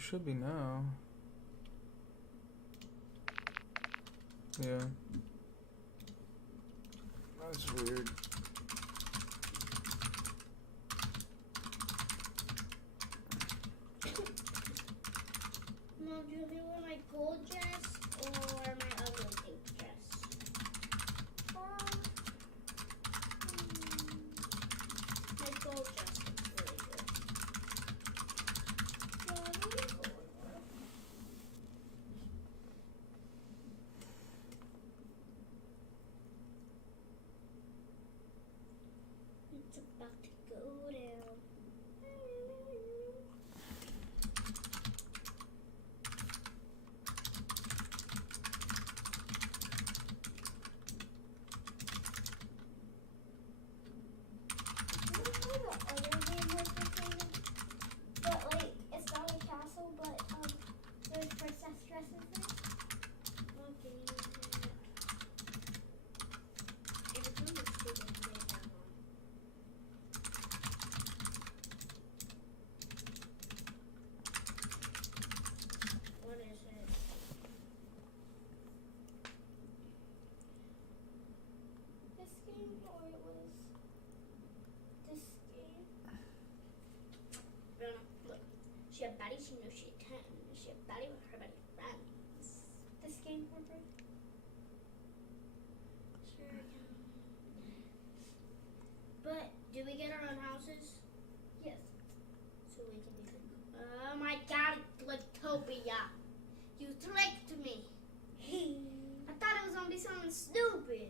It should be now. Yeah. That's weird. Mom, do you want me to wear my gold dress or my ugly pink dress? My gold dress looks really good. It's about to go down. But like, it's not a castle, but there's princess dresses there. Okay. And it's on the student playground. What is it? This game, or it was this game? Look, she had body, she knows she had 10. She had body with her body friends. This game, remember? Sure. But do we get our own houses? Yes. So we can do it. Oh my God, Glitopia. You tricked me. I thought it was gonna be something stupid.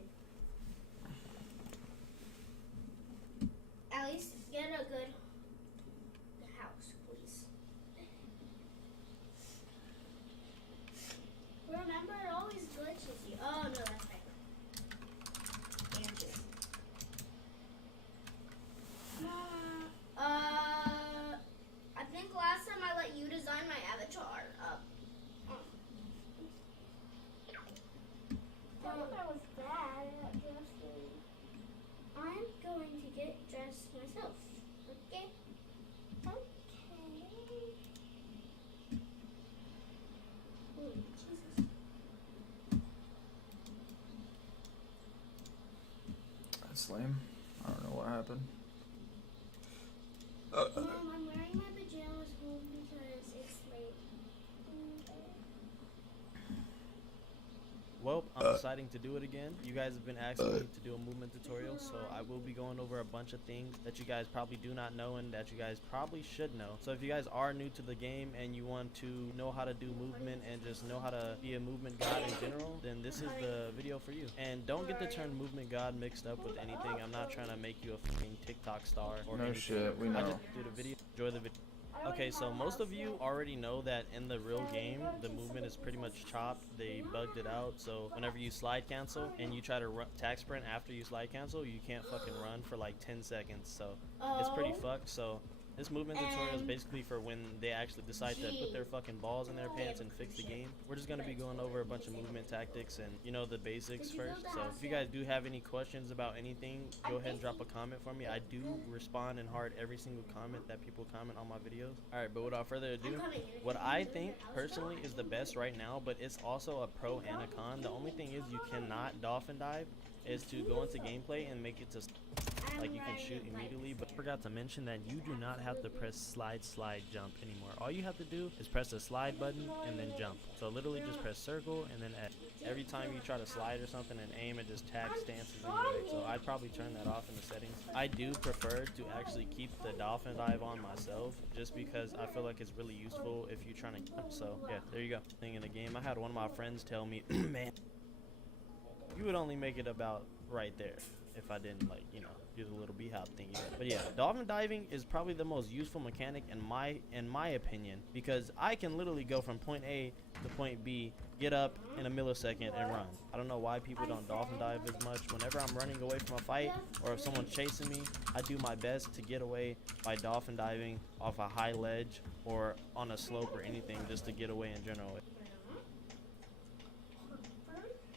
At least get a good house, please. Remember, it always glitches you. Oh no, that's right. Andrew. I think last time I let you design my avatar. That was bad at dressing. I'm going to get dressed myself. Okay? Okay. Oh, Jesus. That's lame. I don't know what happened. Mom, I'm wearing my pajamas home because it's late. Well, I'm deciding to do it again. You guys have been asking me to do a movement tutorial, so I will be going over a bunch of things that you guys probably do not know and that you guys probably should know. So if you guys are new to the game and you want to know how to do movement and just know how to be a movement god in general, then this is the video for you. And don't get the term movement god mixed up with anything. I'm not trying to make you a fucking TikTok star or No anything. shit, we I know. just do the video, enjoy the video. Okay, so most of you already know that in the real game, the movement is pretty much chopped. They bugged it out, so whenever you slide cancel and you try to attack sprint after you slide cancel, you can't fucking run for like 10 seconds, so it's pretty fucked. So this movement tutorial is basically for when they actually decide to put their fucking balls in their pants and fix the game. We're just going to be going over a bunch of movement tactics and, you know, the basics first. So if you guys do have any questions about anything, go ahead and drop a comment for me. I do respond and heart every single comment that people comment on my videos. Alright, but without further ado, what I think personally is the best right now, but it's also a pro and a con. The only thing is you cannot dolphin dive, is to go into gameplay and make it to like you can shoot immediately. But I forgot to mention that you do not have to press slide jump anymore. All you have to do is press the slide button and then jump. So literally just press circle and then every time you try to slide or something and aim, it just tag stances in your way. So I'd probably turn that off in the settings. I do prefer to actually keep the dolphin dive on myself, just because I feel like it's really useful if you're trying to jump. So yeah, there you go. Thing in the game, I had one of my friends tell me, man, you would only make it about right there if I didn't, like, you know, do the little beehive thing. But yeah, dolphin diving is probably the most useful mechanic in my opinion, because I can literally go from point A to point B, get up in a millisecond and run. I don't know why people don't dolphin dive as much. Whenever I'm running away from a fight or if someone's chasing me, I do my best to get away by dolphin diving off a high ledge or on a slope or anything, just to get away in general.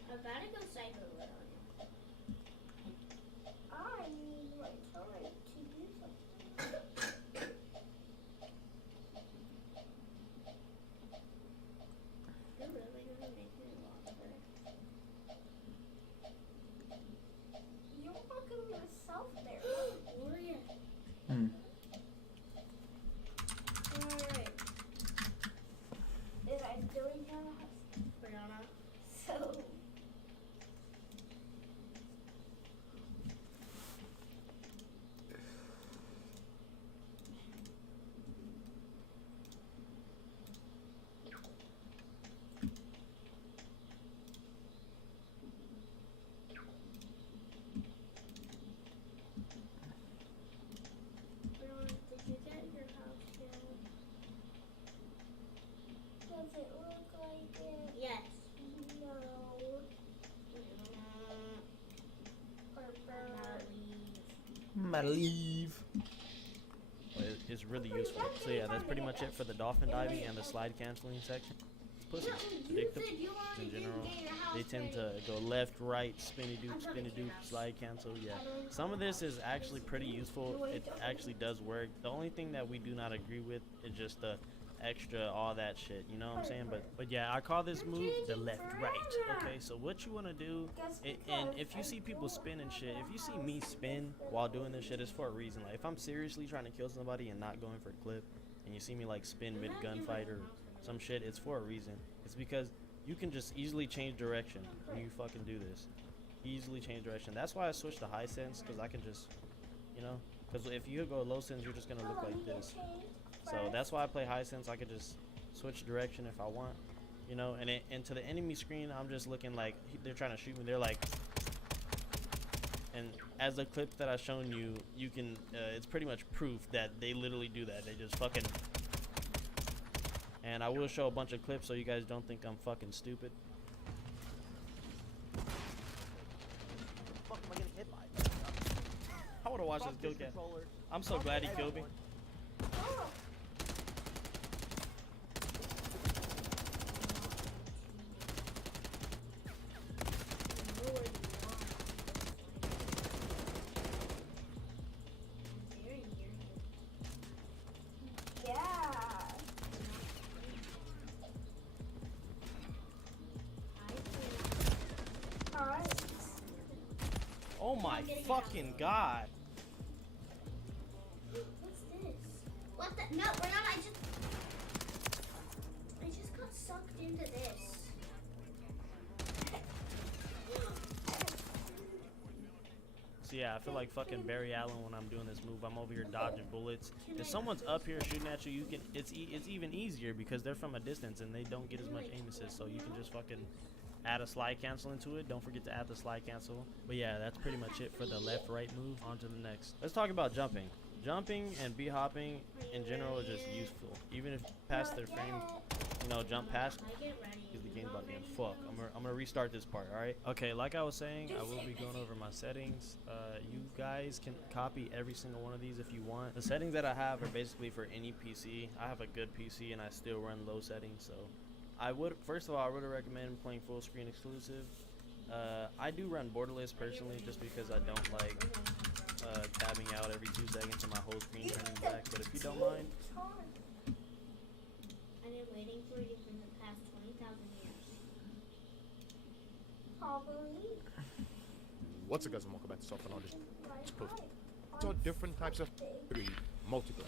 I gotta go say hello. I need my time to do something. Does it look like it? Yes. No. Leave. It's really useful. So yeah, that's pretty much it for the dolphin diving and the slide canceling section. Pussy. Predictable in general. They tend to go left, right, spinny doop, slide cancel. Yeah. Some of this is actually pretty useful. It actually does work. The only thing that we do not agree with is just the extra all that shit, you know what I'm saying? But yeah, I call this move the left right. Okay, so what you want to do, and if you see people spin and shit, if you see me spin while doing this shit, it's for a reason. Like if I'm seriously trying to kill somebody and not going for a clip, and you see me like spin mid gunfight or some shit, it's for a reason. It's because you can just easily change direction when you fucking do this. Easily change direction. That's why I switched to high sense, because I can just, you know, because if you go low sense, you're just gonna look like this. So that's why I play high sense. I could just switch direction if I want, you know. And to the enemy screen, I'm just looking like they're trying to shoot me. They're like, and as the clip that I've shown you, you can. It's pretty much proof that they literally do that. They just fucking. And I will show a bunch of clips so you guys don't think I'm fucking stupid. What the fuck am I getting hit by? I want to watch this kill cam. I'm so glad he killed me. Oh my fucking god. What's this? What the? No, we're not. I just got sucked into this. So yeah, I feel like fucking Barry Allen when I'm doing this move. I'm over here dodging bullets. If someone's up here shooting at you, you can. It's even easier because they're from a distance and they don't get as much aim assist. So you can just fucking add a slide cancel into it. Don't forget to add the slide cancel. But yeah, that's pretty much it for the left right move. On to the next. Let's talk about jumping. Jumping and b-hopping in general is just useful. Even if you pass their frame, you know, jump past, because the game's about to get fucked. I'm gonna restart this part, alright? Okay, like I was saying, I will be going over my settings. You guys can copy every single one of these if you want. The settings that I have are basically for any PC. I have a good PC and I still run low settings, so first of all, I would recommend playing full screen exclusive. I do run borderless personally just because I don't like tabbing out every 2 seconds and my whole screen turning black, but if you don't mind. I've been waiting for you for the past 20,000 years. What's up guys, and welcome back to Soft and Audition. So different types of multiplayer.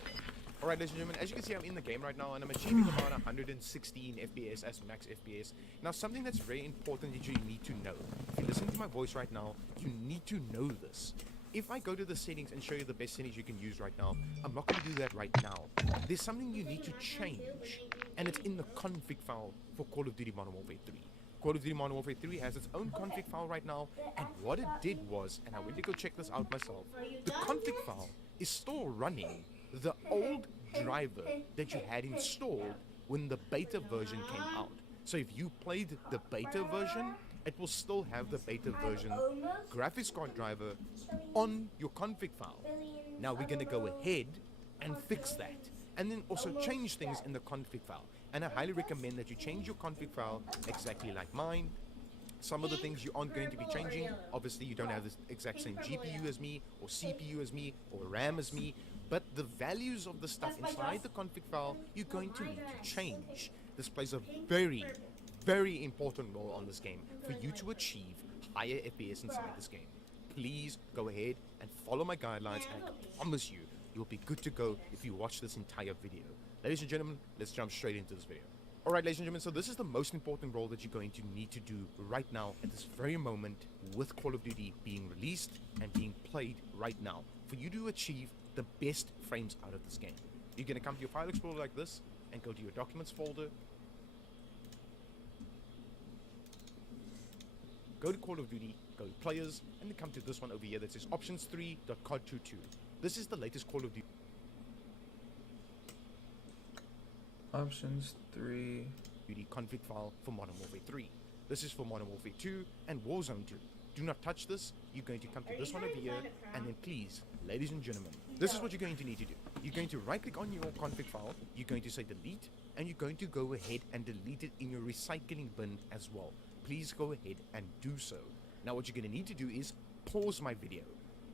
Alright ladies and gentlemen, as you can see I'm in the game right now and I'm achieving about 116 FPS as max FPS. Now something that's very important that you need to know. If you listen to my voice right now, you need to know this. If I go to the settings and show you the best settings you can use right now, I'm not going to do that right now. There's something you need to change, and it's in the config file for Call of Duty Modern Warfare 3. Call of Duty Modern Warfare 3 has its own config file right now, and what it did was, and I went to go check this out myself, the config file is still running the old driver that you had installed when the beta version came out. So if you played the beta version, it will still have the beta version graphics card driver on your config file. Now we're going to go ahead and fix that, and then also change things in the config file. And I highly recommend that you change your config file exactly like mine. Some of the things you aren't going to be changing, obviously you don't have the exact same GPU as me, or CPU as me, or RAM as me, but the values of the stuff inside the config file you're going to need to change. This plays a very, very important role on this game for you to achieve higher FPS inside this game. Please go ahead and follow my guidelines, and I promise you, you'll be good to go if you watch this entire video. Ladies and gentlemen, let's jump straight into this video. Alright ladies and gentlemen, so this is the most important role that you're going to need to do right now at this very moment with Call of Duty being released and being played right now for you to achieve the best frames out of this game. You're going to come to your file explorer like this and go to your documents folder, go to Call of Duty, go to players, and then come to this one over here that says options3.cod22. This is the latest Call of Duty. Options 3 Duty config file for Modern Warfare 3. This is for Modern Warfare 2 and Warzone 2. Do not touch this. You're going to come to this one over here, and then please, ladies and gentlemen, this is what you're going to need to do. You're going to right click on your config file, you're going to say delete, and you're going to go ahead and delete it in your recycling bin as well. Please go ahead and do so. Now what you're going to need to do is pause my video,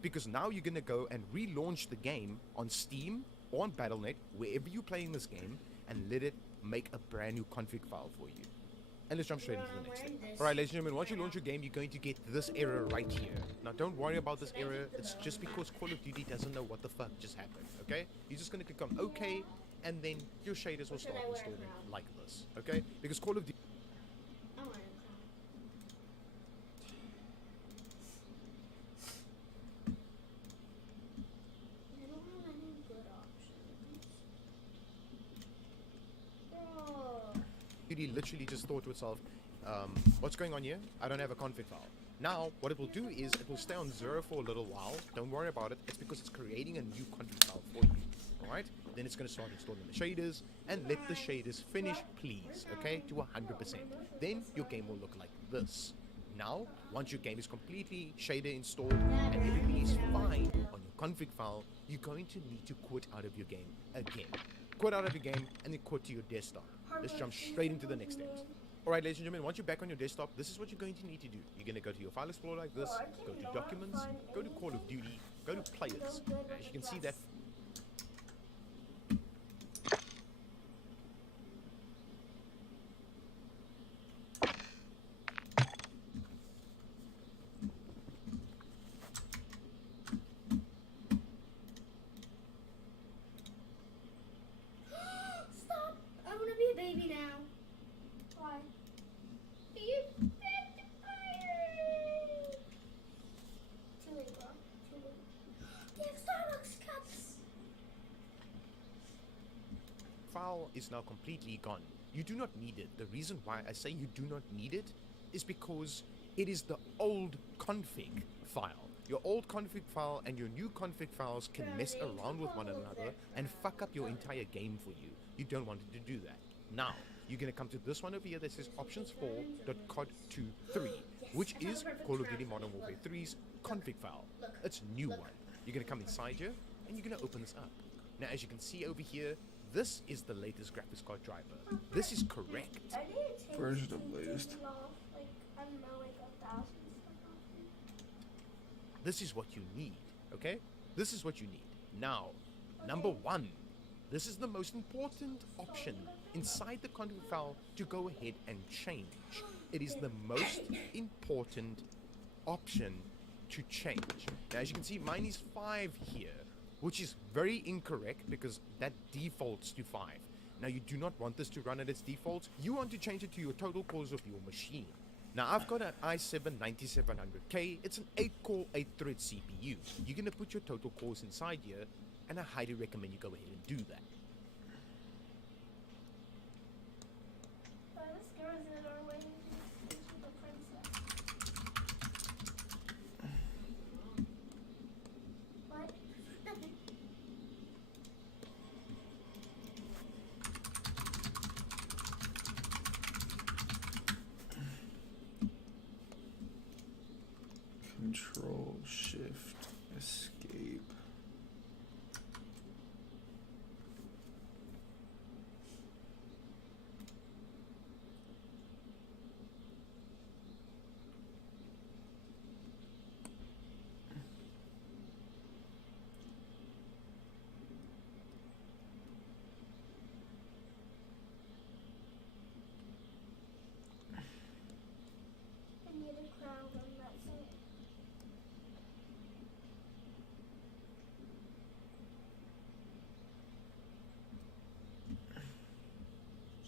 because now you're going to go and relaunch the game on Steam or on Battle.net, wherever you're playing this game, and let it make a brand new config file for you. And let's jump straight into the next thing. Alright, ladies and gentlemen, once you launch your game, you're going to get this error right here. Now, don't worry about this error. It's just because Call of Duty doesn't know what the fuck just happened, okay? You're just going to click on OK, and then your shaders will start installing like this, okay? Because Call of Duty... literally just thought to itself, what's going on here? I don't have a config file. Now, what it will do is it will stay on 0 for a little while. Don't worry about it. It's because it's creating a new config file for you. Alright? Then it's going to start installing the shaders, and let the shaders finish, please. Okay? To 100%. Then your game will look like this. Now, once your game is completely shader installed and everything is fine on your config file, you're going to need to quit out of your game again. Quit out of your game and then quit to your desktop. Let's jump straight into the next steps. Alright, ladies and gentlemen, once you're back on your desktop, this is what you're going to need to do. You're going to go to your file explorer like this, go to documents, go to Call of Duty, go to players. As you can see that file is now completely gone. You do not need it. The reason why I say you do not need it is because it is the old config file. Your old config file and your new config files can mess around with one another and fuck up your entire game for you. You don't want it to do that. Now, you're going to come to this one over here that says options4.cod23, which is Call of Duty Modern Warfare 3's config file. It's a new one. You're going to come inside here and you're going to open this up. Now, as you can see over here, this is the latest graphics card driver. This is correct. Version of latest. This is what you need, okay? This is what you need. Now, number one, this is the most important option inside the config file to go ahead and change. It is the most important option to change. Now, as you can see, mine is 5 here, which is very incorrect because that defaults to 5. Now, you do not want this to run at its default. You want to change it to your total cores of your machine. Now, I've got an i7-9700K. It's an 8-core, 8-thread CPU. You're going to put your total cores inside here, and I highly recommend you go ahead and do that. Control Shift Escape.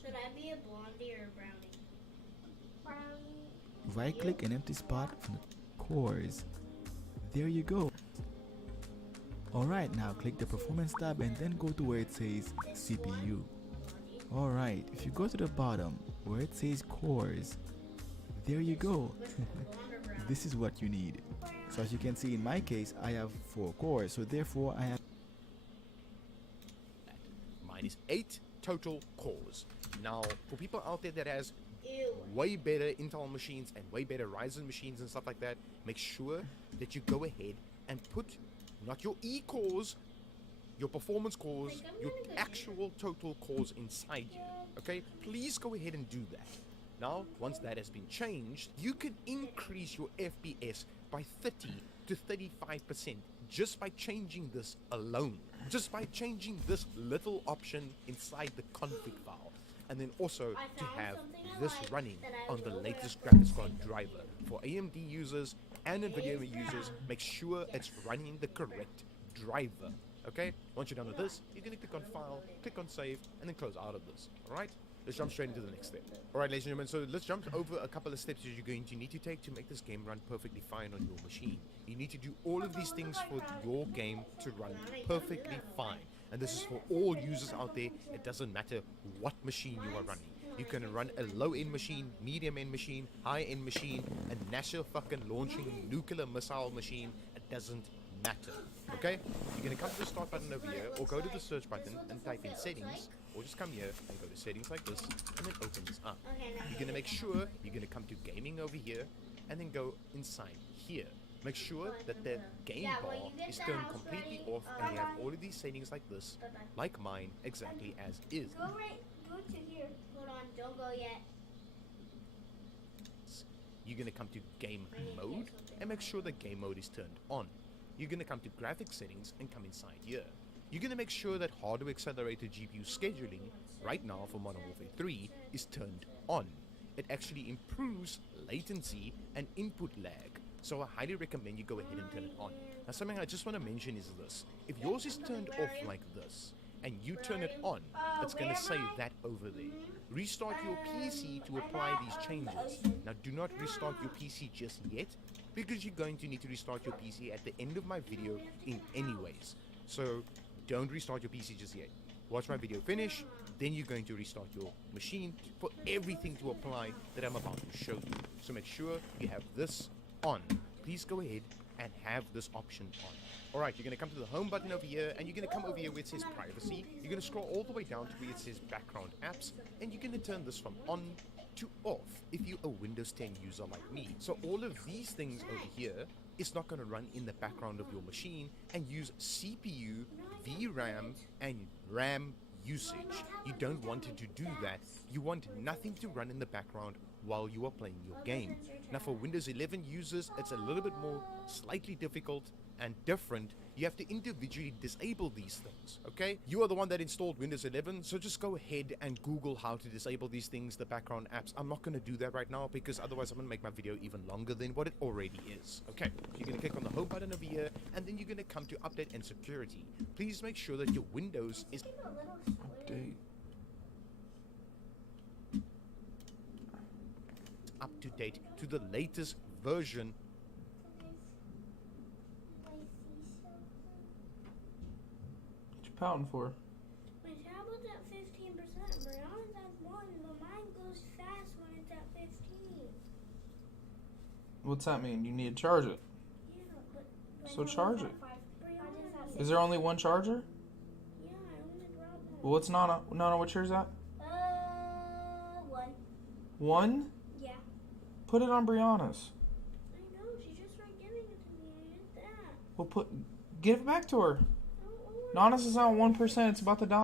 Should I be a blondie or a brownie? Brownie. Right click an empty spot from the cores. There you go. Alright, now click the performance tab and then go to where it says CPU. Alright, if you go to the bottom where it says cores, there you go. This is what you need. So as you can see, in my case, I have 4 cores, so therefore I have... Mine is 8, total cores. Now, for people out there that has Ew. way better Intel machines and way better Ryzen machines and stuff like that, make sure that you go ahead and put not your E cores, your performance cores, Like, I'm your gonna go actual total cores inside you. Okay, please go ahead and do that. Now, once that has been changed, you can increase your FPS by 30 to 35% just by changing this alone. Just by changing this little option inside the config file. And then also I to found have something I this like running that I on the will latest wear. graphics card driver. For AMD users and NVIDIA users, make sure it's running the correct driver. Okay? Once you're done with this, you're going to click on File, click on Save, and then close out of this. Alright? Let's jump straight into the next step. Alright, ladies and gentlemen, so let's jump over a couple of steps that you're going to need to take to make this game run perfectly fine on your machine. You need to do all of these things for your game to run perfectly fine. And this is for all users out there. It doesn't matter what machine you are running. You can run a low-end machine, medium-end machine, high-end machine, a NASA fucking launching nuclear missile machine. It doesn't matter. Okay? You're going to come to the start button over here, or go to the search button and type in settings, or just come here and go to settings like this, and then open this up. You're going to make sure you're going to come to gaming over here, and then go inside here. Make sure that the game bar is turned completely off, and you have all of these settings like this, like mine, exactly as is. Go to here. Hold on, don't go yet. You're going to come to game mode, and make sure the game mode is turned on. You're going to come to graphics settings and come inside here. You're going to make sure that hardware accelerated GPU scheduling right now for Modern Warfare 3 is turned on. It actually improves latency and input lag. So I highly recommend you go ahead and turn it on. Now something I just want to mention is this. If yours is turned off like this and you turn it on, it's going to say that over there. Restart your PC to apply these changes. Now do not restart your PC just yet, because you're going to need to restart your PC at the end of my video in any ways. So don't restart your PC just yet. Watch my video finish, then you're going to restart your machine for everything to apply that I'm about to show you. So make sure you have this on. Please go ahead and have this option on. Alright, you're going to come to the home button over here, and you're going to come over here where it says privacy. You're going to scroll all the way down to where it says background apps, and you're going to turn this from on to off if you're a Windows 10 user like me. So all of these things over here is not going to run in the background of your machine and use CPU, VRAM, and RAM usage. You don't want it to do that. You want nothing to run in the background while you are playing your game. Now for Windows 11 users, it's a little bit more slightly difficult and different. You have to individually disable these things, okay? You are the one that installed Windows 11, so just go ahead and Google how to disable these things, the background apps. I'm not going to do that right now, because otherwise I'm going to make my video even longer than what it already is. Okay, you're going to click on the home button over here, and then you're going to come to update and security. Please make sure that your Windows is Update. up to date to the latest version. What you pouting for? My tablet's at 15%. Brianna's at 1, but mine goes fast when it's at 15. What's that mean? You need to charge it. Yeah, but So charge it. Brianna's at Is there only one charger? Yeah, I only brought one. Well, what's Nana? Nana, what's yours at? 1. One? Yeah. Put it on Brianna's. I know, she just tried giving it to me. I did that. Well, give it back to her. I don't want Nana's is on 1%. It's about to die.